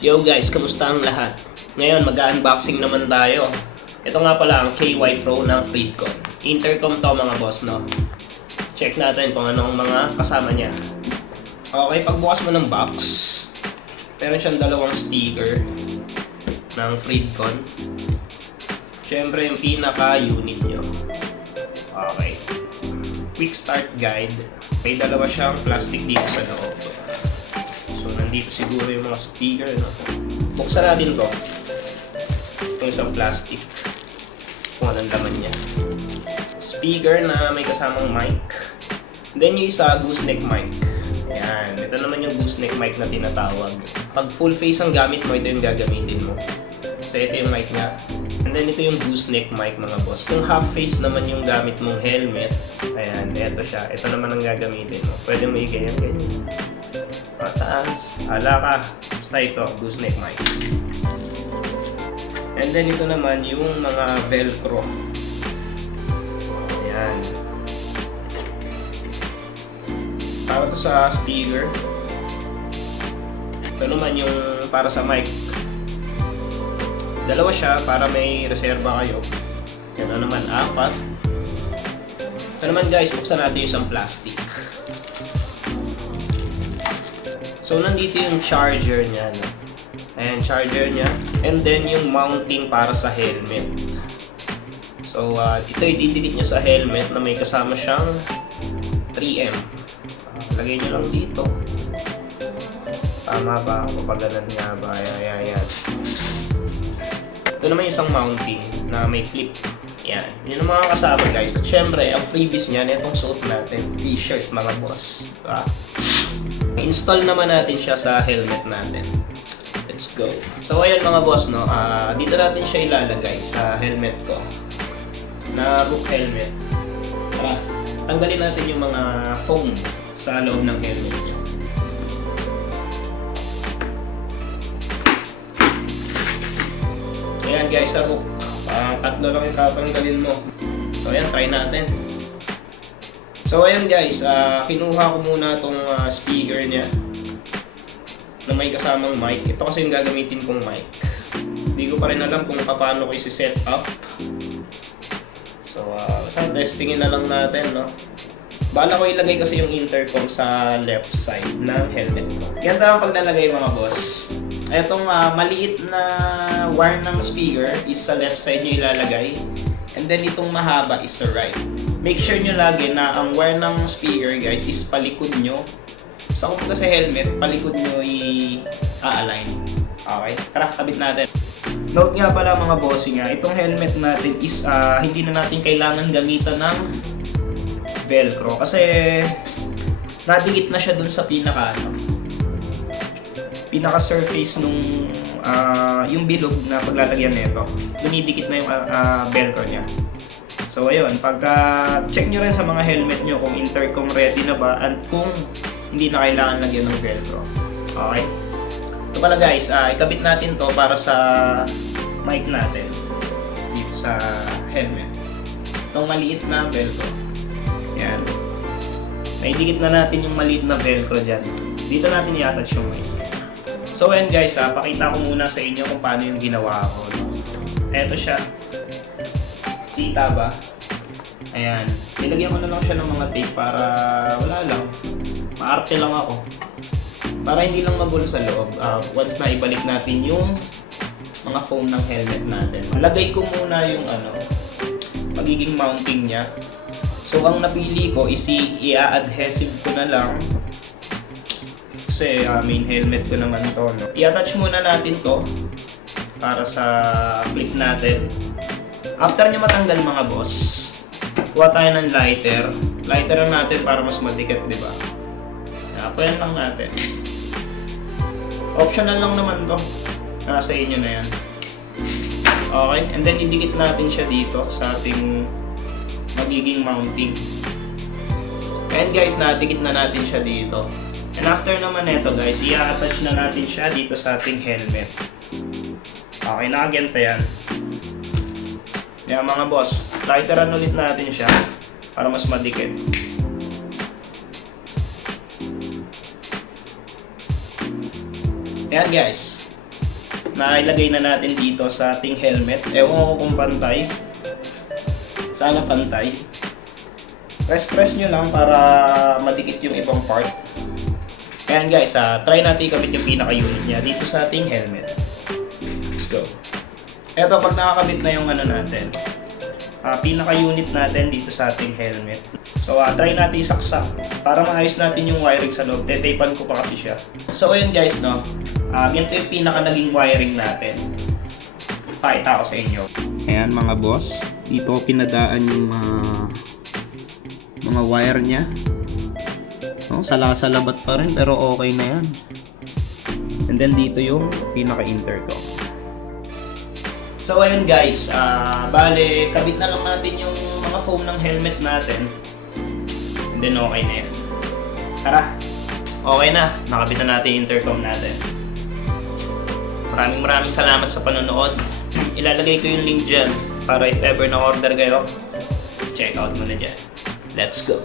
Yo guys, kamusta ang lahat? Ngayon mag-unboxing naman tayo. Ito nga pala ang KY Pro ng Freedcon. Intercom to mga boss, no? Check natin kung anong mga kasama niya. Okay, pagbukas mo ng box, meron siyang dalawang sticker ng Freedcon. Siyempre yung pinaka-unit nyo. Okay. Quick start guide. May dalawa siyang plastic dito sa loob. So, nandito siguro yung mga speaker, no? Buksan natin to. Ito isang plastic. Kung anong laman niya. Speaker na may kasamang mic. Then yung isa, gooseneck mic. Ayan. Ito naman yung gooseneck mic na tinatawag. Pag full face ang gamit mo, ito yung gagamitin mo. So, ito yung mic niya. And then, ito yung gooseneck mic, mga boss. Kung half face naman yung gamit mong helmet, ayan, ito siya. Ito naman ang gagamitin mo. Pwede mo i-ganyan. Pataas. Ala ka. Basta ito, gooseneck mic. And then ito naman yung mga velcro. Ayan. Para to sa speaker. Ito naman yung para sa mic. Dalawa siya para may reserba kayo. Yan naman, apat. Ito naman guys, buksan natin yung isang plastic. So, nandito yung charger niya, no? Ayan, charger niya. And then, yung mounting para sa helmet. So, ito ididikit nyo sa helmet na may kasama siyang 3M. Lagay nyo lang dito. Tama ba? Papagalan nga ba? Ayan. Ito naman yung isang mounting na may clip. Yan. Yun ang mga kasama, guys. At syempre, ang freebies niya, itong suot natin. T-shirt, mga boss. Diba? I-install naman natin siya sa helmet natin. Let's go. So ayan mga boss, no, dito natin siya ilalagay sa helmet ko na Rook helmet. Tara, tanggalin natin yung mga foam sa loob ng helmet niya. Ayan guys, sa Rook, tatlo lang yung tatanggalin mo. So ayan, try natin. So ayan guys, kinuha ko muna itong speaker niya na may kasamang mic. Ito kasi yung gagamitin kong mic. Hindi ko pa rin alam kung paano ko isi-set up. So basta testingin na lang natin, no? Bala ko ilagay kasi yung intercom sa left side ng helmet ko. Ganda ang paglalagay mga boss. Itong maliit na wire ng speaker is sa left side nyo ilalagay. And then itong mahaba is sa right. Make sure nyo lagi na ang wire ng speaker guys is palikod nyo. Sa kumbaga sa helmet, palikod nyo i-align. Okay, tara, kabit natin. Note nga pala mga bossing nga, itong helmet natin is hindi na natin kailangan gamitan ng velcro. Kasi nadikit na siya dun sa pinaka surface nung yung bilog na paglalagyan nito. Dumidikit na yung velcro niya. So ayun, pagka check nyo rin sa mga helmet nyo kung intercom ready na ba at kung hindi na kailangan lagyan ng velcro. Okay? Ito pala guys, ikabit natin to para sa mic natin dito sa helmet. Itong maliit na velcro. Yan. Naidikit na natin yung maliit na velcro dyan. Dito natin i-attach yung mic. So ayan guys, pakita ko muna sa inyo kung paano yung ginawa ko. Eto siya. Kita ba? Ayan. Nilagyan ko na lang siya ng mga tape para wala lang. Maarte lang ako. Para hindi lang magulo sa loob. Once na ibalik natin yung mga foam ng helmet natin. Lagay ko muna yung magiging mounting niya. So ang napili ko is i-adhesive ko na lang. Kasi main helmet ko naman to. No? I-attach muna natin to para sa clip natin. After niya matanggal mga boss, kuha tayo ng lighter. Lighter natin para mas madikit, di ba? Apayan lang natin. Optional lang naman to. Nasa inyo na yan. Okay, and then idikit natin siya dito sa ating magiging mounting. And guys, nadikit na natin siya dito. And after naman nito guys, i-attach na natin siya dito sa ating helmet. Okay, nakagenta yan. Yan mga boss, lighteran ulit natin siya para mas madikit. Ayan guys. nailagay na natin dito sa ating helmet. Ewan ko kung pantay. Sana pantay. Press nyo lang para madikit yung ibang part. Ayan guys, try natin ikabit yung pinaka-unit niya dito sa ating helmet. Let's go. Eto, pag nakakabit na yung ano natin, pinaka-unit natin dito sa ating helmet. So, try natin isaksak para maayos natin yung wiring sa loob. Tetapan ko pa kasi siya. So, ayun guys, no? Ganito yung pinaka-naging wiring natin. Pakita ko sa inyo. Ayan mga boss, dito pinadaan yung mga wire niya. No, sala-salabat pa rin pero okay na yan. And then dito yung pinaka-intercom. So ayun guys, bale kabit na lang natin yung mga foam ng helmet natin. And then okay na yan. Tara, okay na. Nakabit na natin yung intercom natin. Maraming salamat sa panonood. Ilalagay ko yung link dyan para if ever na-order kayo, check out mo na dyan. Let's go!